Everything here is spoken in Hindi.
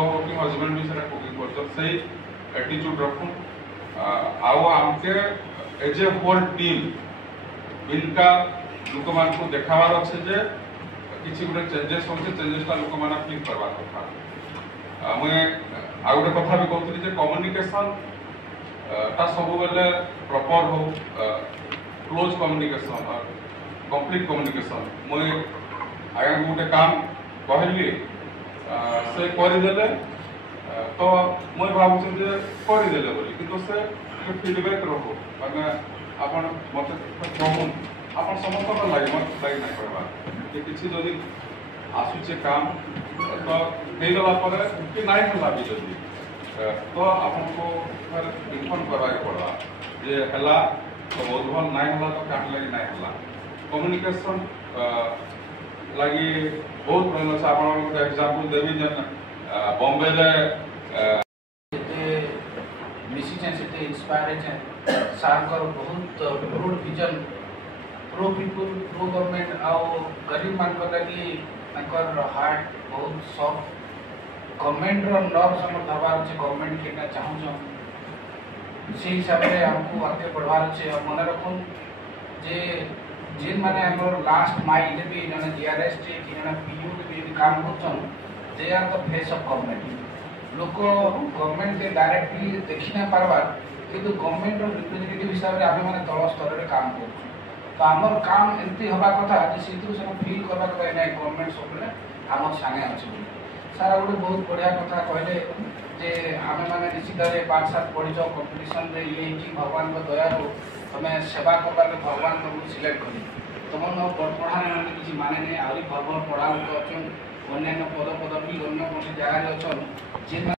हो कि हजबैंड भी सेटा कुकिंग कर सही एटीट्यूड रखूं आउ आमके एज ए होल टीम बिलका लोक मान को देखावार अच्छे जे किसी गोटे चेंजेस होचे चेंजेसटा लोक माने फील करवा कथा मुझे आ गोटे कथा भी कहतली जे कम्युनिकेशन ता सब बेले प्रॉपर हो क्लोज कम्युनिकेशन कंप्लीट कम्युनिकेशन मुझे आगे गोटे काम कहली से करदेले तो मुझे भावुँ जे करदेले बोली किंतु से फीडबैक रहो माने आपण मत कहूँ आप समस्त लगे मत लगे ना कहवा कि किसी जदि आसुचे काम तो ହେଇଗଲା ପରେ कि नाई होला भी जदि तो आपको इनफॉर्म करवा पड़वा जे हला तो बहुत भल नाई होला तो काम लगी नाई होला कम्युनिकेशन लगी बहुत भल আছে आपण को एग्जांपल देबी जे बॉम्बे रे मिसिचें से इंस्पायर है सार कर बहुत broad vision pro people pro government आउ गरीब मान लगी हार्ट बहुत सॉफ्ट गवर्नमेंट नर्व समर धरबार अच्छे गवर्नमेंट के चाहूँ से हिसाब से हमको आगे बढ़वार अच्छे और मन रखूँ जे जिन माने हमर लास्ट माइल भी जने डीआरएस जे कि जने पीयू भी काम करछन they are the face of government लोक गवर्नमेंट के डायरेक्टली देखि ना पारबा किंतु गवर्नमेंट रो रिप्रेजेंटेटिव हिसाब रे आमे माने तळ स्तर रे काम करछन तो आमर काम एमती हवा कथा जे सितु से फील करबा कथा नै गवर्नमेंट सबले आमर संगे अछि सारा गोटे बहुत बढ़िया कथा कहले जे आमे माने निश्चित रे पाठ साथ पढ़ी जाओ कंपटीशन रे ये कि भगवान को दया रो तमे सेवा करबा के भगवान को सिलेक्ट करी तमन न पढ़ा ने किछि माने नै आरी भगवान पढ़ा को अछन अन्य पद पदवी अन्य कोन जगह रे अछन जे